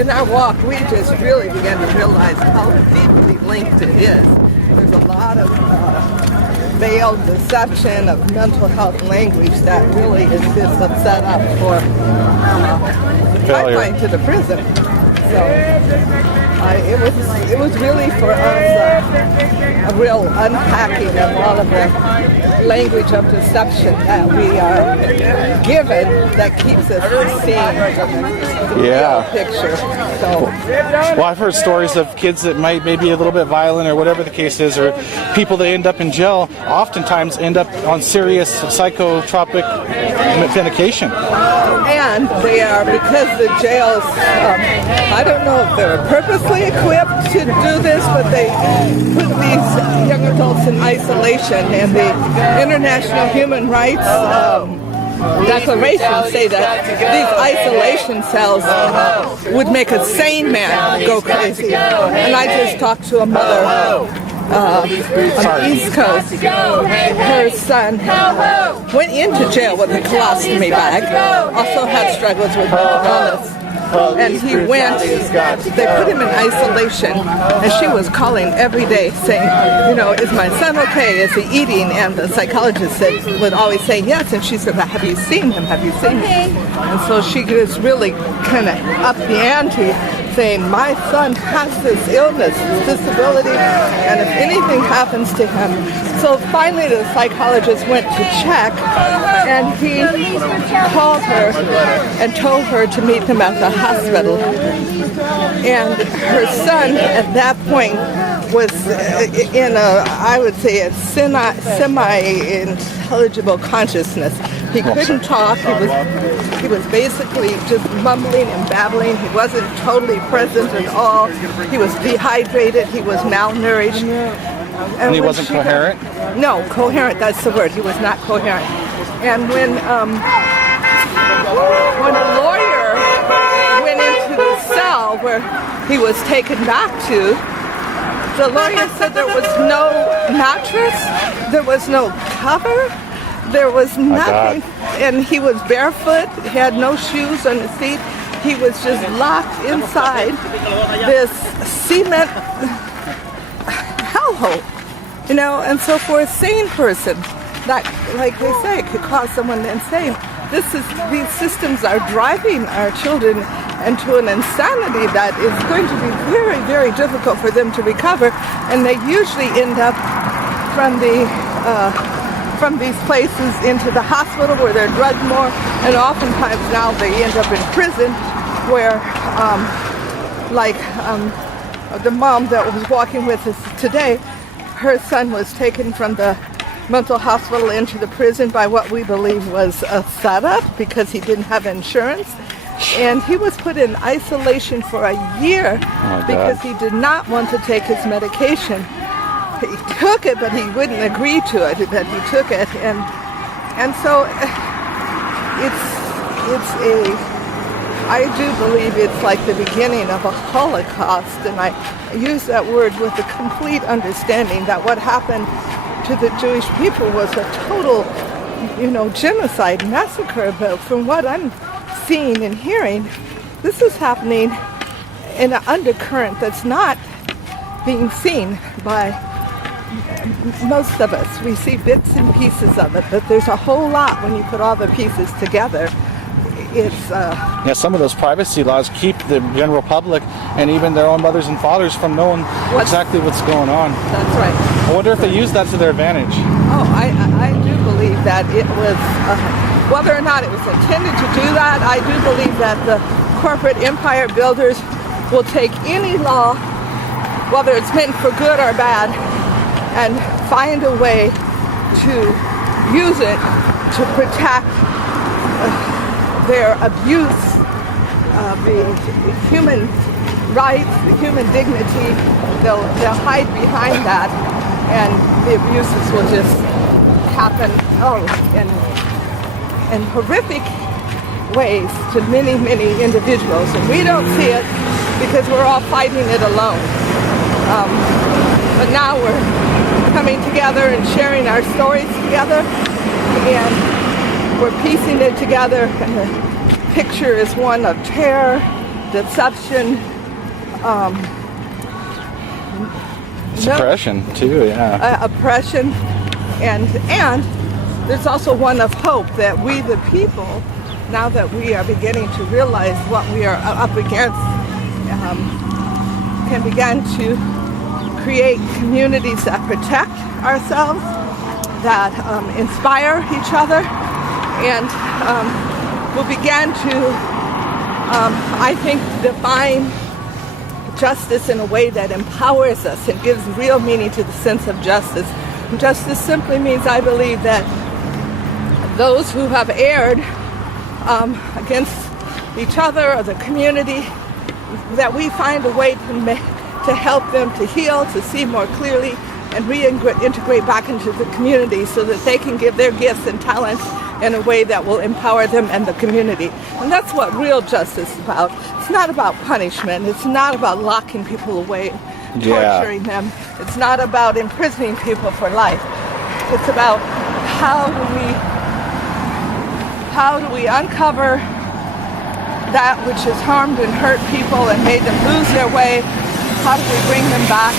in our walk, we just really began to realize how deeply linked it is. There's a lot of veiled deception of mental health language that really is just a setup for pipeline to the prison. So it was really for us a real unpacking of all of the language of deception that we are given that keeps us from seeing the real picture. So, well, I've heard stories of kids that might be a little bit violent or whatever the case is, or people that end up in jail oftentimes end up on serious psychotropic medication. And they are, because the jails, I don't know if they're purposely equipped to do this, but they put these young adults in isolation, and the International Human Rights declarations say that these isolation cells would make a sane man go crazy. And I just talked to a mother on the East Coast. Her son went into jail with a colostomy bag, also had struggles with mental illness. And he went, they put him in isolation, and she was calling every day saying, you know, is my son okay? Is he eating? And the psychologist would always say yes, and she said, have you seen him? Have you seen him? And so she was really kind of up the ante, saying, my son has this illness, this disability, and if anything happens to him. So finally the psychologist went to check, and he called her and told her to meet him at the hospital. And her son at that point was in I would say a semi-intelligible consciousness. He couldn't talk. He was basically just mumbling and babbling. He wasn't totally present at all. He was dehydrated. He was malnourished. And he wasn't coherent? No, coherent, that's the word. He was not coherent. And when a lawyer went into the cell where he was taken back to, the lawyer said there was no mattress, there was no cover, there was nothing, and he was barefoot, he had no shoes on his feet. He was just locked inside this cement hellhole, you know. And so for a sane person, that, like they say, could cause someone insane. These systems are driving our children into an insanity that is going to be very, very difficult for them to recover, and they usually end up from these places into the hospital where they're drugged more, and oftentimes now they end up in prison where, the mom that was walking with us today, her son was taken from the mental hospital into the prison by what we believe was a setup because he didn't have insurance. And he was put in isolation for a year because he did not want to take his medication. He took it, but he wouldn't agree to it, that he took it. And so I do believe it's like the beginning of a Holocaust, and I use that word with a complete understanding that what happened to the Jewish people was a total, genocide, massacre. But from what I'm seeing and hearing, this is happening in an undercurrent that's not being seen by most of us. We see bits and pieces of it, but there's a whole lot when you put all the pieces together. Some of those privacy laws keep the general public and even their own mothers and fathers from knowing exactly what's going on. That's right. I wonder if they use that to their advantage. Oh, I do believe that it was, whether or not it was intended to do that, I do believe that the corporate empire builders will take any law, whether it's meant for good or bad, and find a way to use it to protect their abuse of the human rights, the human dignity. They'll hide behind that, and the abuses will just happen in horrific ways to many, many individuals. And we don't see it because we're all fighting it alone. But now we're coming together and sharing our stories together, and we're piecing it together, and the picture is one of terror deception, Suppression too, yeah. oppression, and there's also one of hope that we the people, now that we are beginning to realize what we are up against, can begin to create communities that protect ourselves, that inspire each other, and will begin to, I think, define justice in a way that empowers us and gives real meaning to the sense of justice. And justice simply means, I believe, that those who have erred against each other or the community, that we find a way to help them to heal, to see more clearly, and reintegrate back into the community so that they can give their gifts and talents in a way that will empower them and the community. And that's what real justice is about. It's not about punishment. It's not about locking people away, torturing them. It's not about imprisoning people for life. It's about how do we uncover that which has harmed and hurt people and made them lose their way. How do we bring them back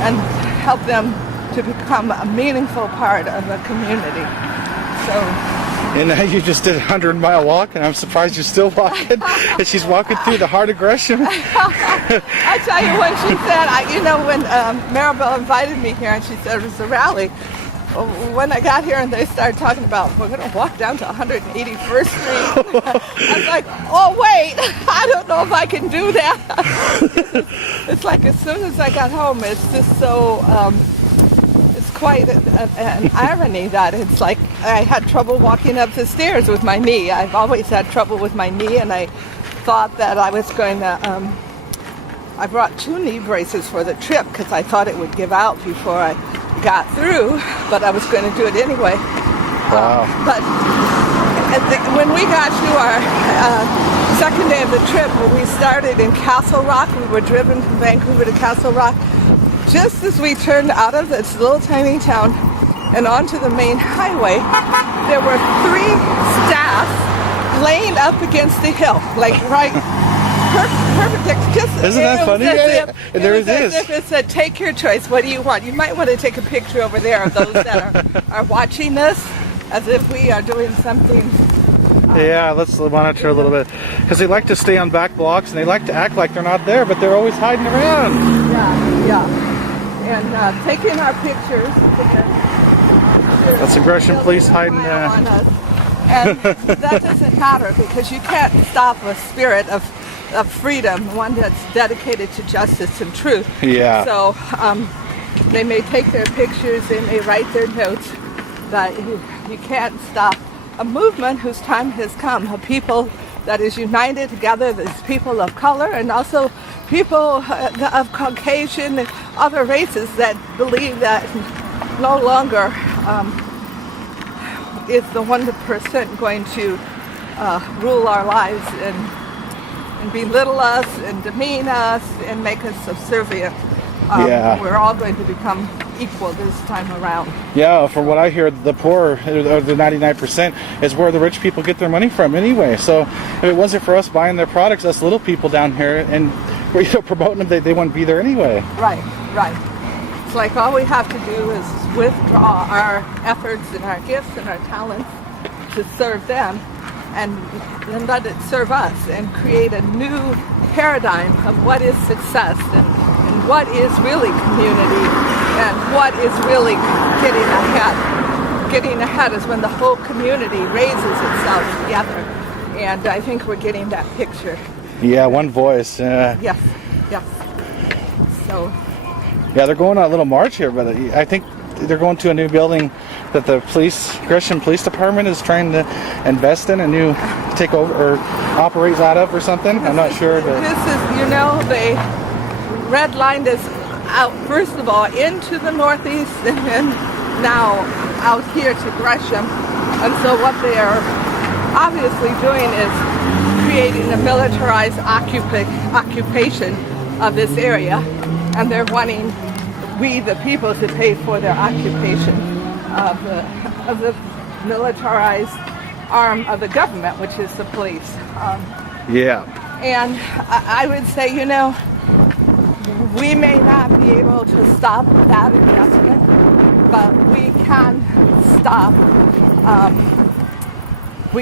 and help them to become a meaningful part of a community? So. And you just did a 100-mile walk, and I'm surprised you're still walking. And she's walking through the hard aggression. I tell you, when she said, when Maribel invited me here, and she said it was a rally. When I got here and they started talking about, we're going to walk down to 181st Street, I was like, oh, wait, I don't know if I can do that. It's like as soon as I got home, it's just so, it's quite an irony that it's like I had trouble walking up the stairs with my knee. I've always had trouble with my knee, and I thought that I was going to, I brought 2 knee braces for the trip because I thought it would give out before I got through, but I was going to do it anyway. Wow. But when we got to our second day of the trip, when we started in Castle Rock, we were driven from Vancouver to Castle Rock. Just as we turned out of this little tiny town and onto the main highway, there were 3 staff laying up against the hill, like right perfect. Isn't that funny? There it is. If it said, take your choice, what do you want? You might want to take a picture over there of those that are watching this, as if we are doing something. Yeah, let's monitor a little bit. Because they like to stay on back blocks, and they like to act like they're not there, but they're always hiding around. Yeah. And taking our pictures. That's aggression police hiding on us. And that doesn't matter, because you can't stop a spirit of freedom, one that's dedicated to justice and truth. Yeah. So they may take their pictures, they may write their notes, but you can't stop a movement whose time has come, a people that is united together, as people of color and also people of Caucasian and other races that believe that no longer is the 1% going to rule our lives and belittle us and demean us and make us subservient. We're all going to become equal this time around. Yeah, from what I hear, the poor, or the 99%, is where the rich people get their money from anyway. So if it wasn't for us buying their products, us little people down here, and we're promoting them, they wouldn't be there anyway. Right. It's like all we have to do is withdraw our efforts and our gifts and our talents to serve them, and then let it serve us and create a new paradigm of what is success and what is really community and what is really getting ahead. Getting ahead is when the whole community raises itself together, and I think we're getting that picture. Yeah, one voice. Yes. So. Yeah, they're going on a little march here, but I think they're going to a new building that the Gresham Police Department is trying to invest in, a new take over or operate out of or something. I'm not sure. But this is, they redlined us out, first of all, into the Northeast, and then now out here to Gresham. And so what they are obviously doing is creating a militarized occupation of this area, and they're wanting we, the people, to pay for their occupation of the militarized arm of the government, which is the police. Yeah. And I would say, you know, we may not be able to stop that investment, but we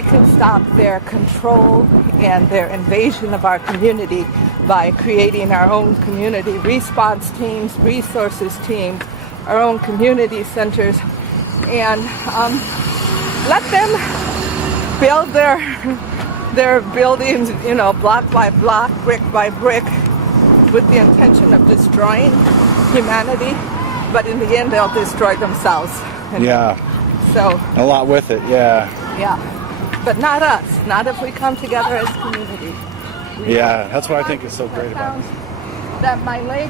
can stop their control and their invasion of our community by creating our own community response teams, resources teams, our own community centers, and let them build their buildings, you know, block by block, brick by brick, with the intention of destroying humanity, but in the end they'll destroy themselves. And Yeah. so A lot with it, yeah. yeah, but not us, not if we come together as community. Yeah, that's what I think is so great about it. That my knee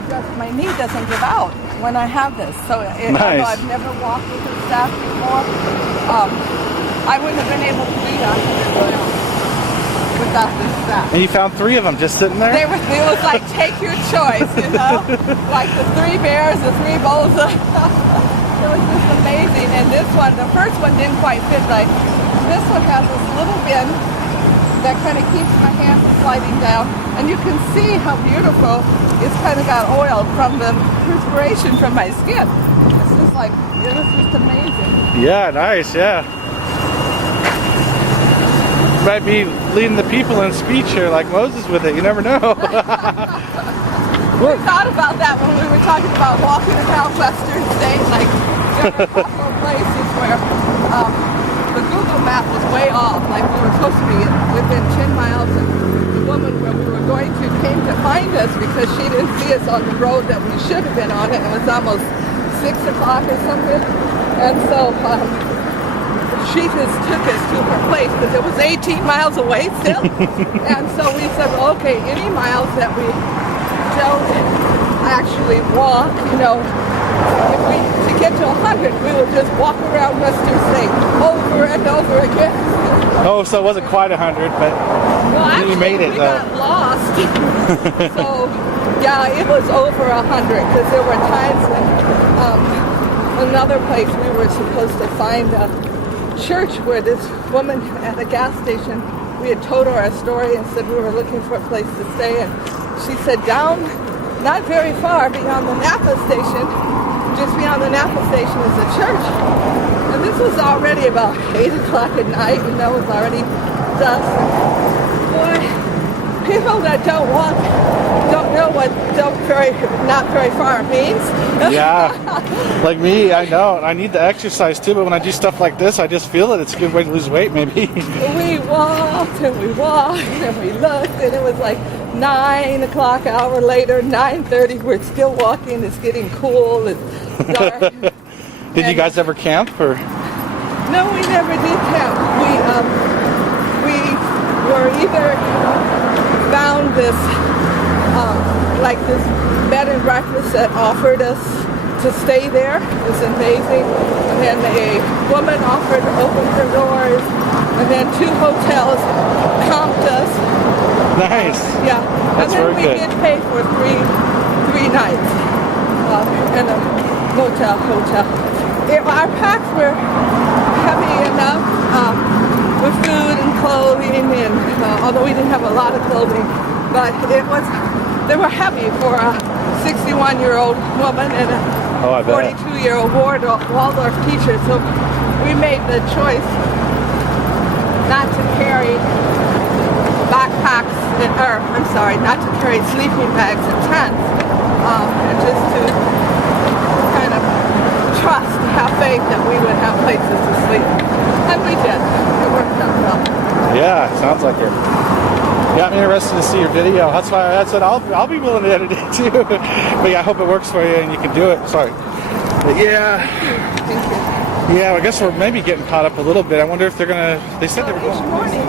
doesn't give out when I have this. So Nice. although I've never walked with a staff before, I wouldn't have been able to do that without this staff. And you found 3 of them just sitting there? It was like, take your choice, you know? Like the 3 bears, the 3 bowls. It was just amazing. And this one, the first one didn't quite fit right. This one has this little bin that kind of keeps my hand from sliding down. And you can see how beautiful it's kind of got oil from the perspiration from my skin. It's just like, it was just amazing. Yeah, nice, yeah. Might be leading the people in speech here like Moses with it, you never know. We thought about that when we were talking about walking around Western State. Like, there were a couple of places where the Google map was way off. Like, we were supposed to be within 10 miles, and the woman where we were going to came to find us because she didn't see us on the road that we should have been on. It was almost 6 o'clock or something. And so she just took us to her place because it was 18 miles away still. And so we said, well, okay, any miles that we don't actually walk, you know, to get to 100, we would just walk around Western State over and over again. Oh, so it wasn't quite 100, but well, actually, you made it we though. got lost. So, yeah, it was over 100 because there were times when another place we were supposed to find a church where this woman at a gas station, we had told her our story and said we were looking for a place to stay, and she said down, not very far beyond the Napa station, just beyond the Napa station is a church. And this was already about 8 o'clock at night, you know, it was already dusk. Boy, people that don't walk don't know what not very far means. Yeah, like me, I know. I need the exercise too, but when I do stuff like this, I just feel it. It's a good way to lose weight, maybe. We walked and we looked, and it was like 9 o'clock, hour later, 9:30. We're still walking. It's getting cool. It's dark. Did you guys ever camp or? No, we never did camp. We were either found this like this bed and breakfast that offered us to stay there. It was amazing. And then a woman offered to open her doors, and then 2 hotels comped us. Nice. Yeah. That's and then very we good. did pay for three nights in a hotel. Our packs were heavy enough with food and clothing, and although we didn't have a lot of clothing, but they were heavy for a 61-year-old woman and a 42-year-old Waldorf teacher. So we made the choice not to carry backpacks, not to carry sleeping bags and tents, and just to kind of trust, have faith that we would have places to sleep. And we did. It worked out well. Yeah, sounds like it. Yeah, I'm interested to see your video. That's why I said I'll be willing to edit it too. But yeah, I hope it works for you and you can do it. Sorry. But yeah. Thank you. Yeah, I guess we're maybe getting caught up a little bit. I wonder if they're gonna. They said they were Each going. morning,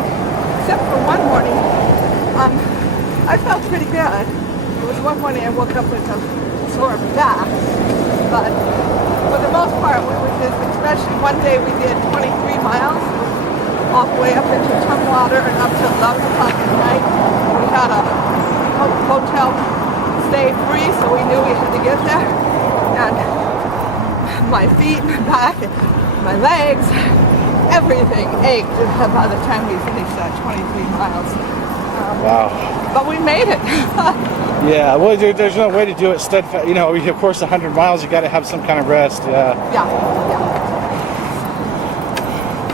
except for one morning, I felt pretty good. There was one morning I woke up with a sore back, but for the most part, we were just, especially one day we did 23 miles all the way up into Tumwater and up to 11 o'clock at night. We had a hotel stay free, so we knew we had to get there. And my feet, my back, and my legs, everything ached by the time we finished that 23 miles. Wow. But we made it. Yeah, well, there's no way to do it steadfast. You know, of course, 100 miles, you got to have some kind of rest. Yeah.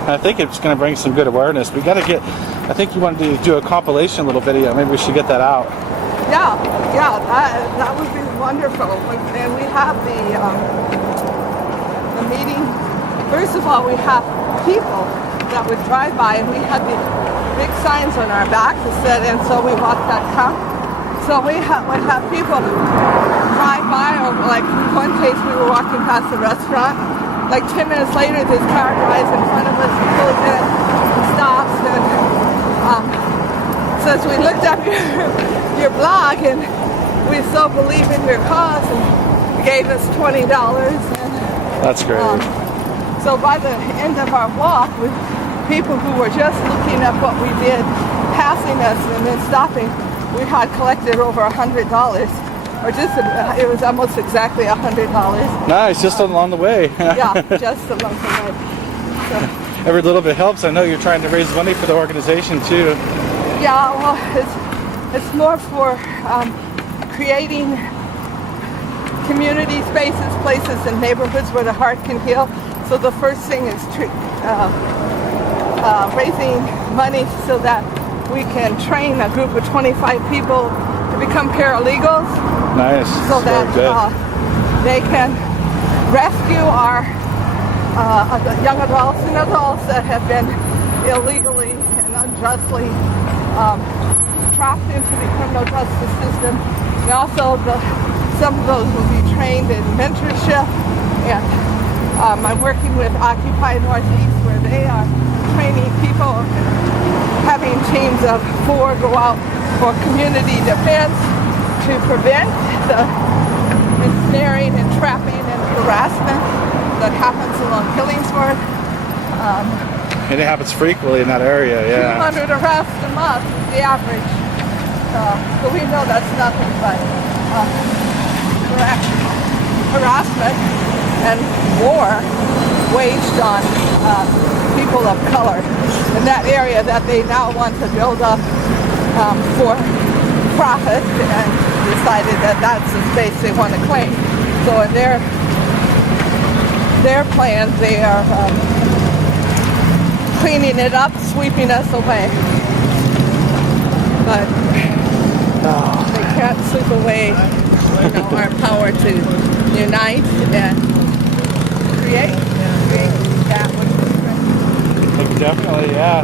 I think it's going to bring some good awareness. We got to get. I think you wanted to do a compilation little video. Maybe we should get that out. Yeah, that would be wonderful. And we have the meeting. First of all, we have people that would drive by, and we had the big signs on our back that said, and so we walk that count. So we would have people drive by, or like one case we were walking past the restaurant. Like 10 minutes later, this car drives in front of us and pulls in and stops. And says, we looked up your blog and we so believe in your cause, and gave us $20. And, that's great. So by the end of our walk, with people who were just looking at what we did, passing us and then stopping, we had collected over $100, or it was almost exactly $100. Nice, just along the way. Yeah, just along the way. So, every little bit helps. I know you're trying to raise money for the organization too. Yeah, well, it's more for creating community spaces, places, and neighborhoods where the heart can heal. So the first thing is raising money so that we can train a group of 25 people to become paralegals. Nice. So that they can rescue our young adults and adults that have been illegally and unjustly trapped into the criminal justice system. And also some of those will be trained in mentorship. And I'm working with Occupy Northeast, where they are training people, having teams of 4 go out for community defense to prevent the ensnaring and trapping and harassment that happens along Killingsworth. And it happens frequently in that area, yeah. 200 arrests a month is the average. So we know that's nothing but harassment and war waged on people of color in that area that they now want to build up for profit, and decided that that's the space they want to claim. So in their plan, they are cleaning it up, sweeping us away. But they can't sweep away our power to unite and create that which is great. Definitely, yeah.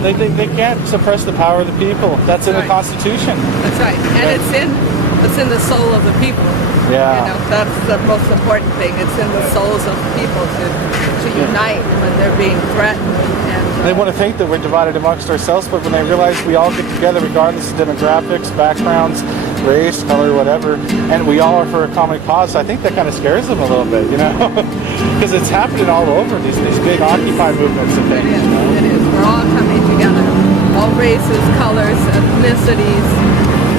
They can't suppress the power of the people. That's in the Constitution. That's right, and it's in the soul of the people. Yeah. You know, that's the most important thing. It's in the souls of the people to unite when they're being threatened. And they want to think that we're divided amongst ourselves, but when they realize we all get together regardless of demographics, backgrounds, race, color, whatever, and we all are for a common cause, I think that kind of scares them a little bit, you know? Because it's happening all over, these big Occupy movements and things. It is. We're all coming together. All races, colors, ethnicities,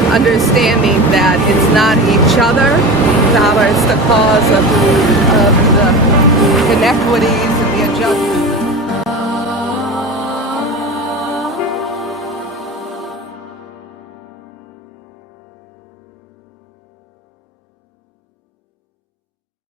understanding that it's not each other that is the cause of the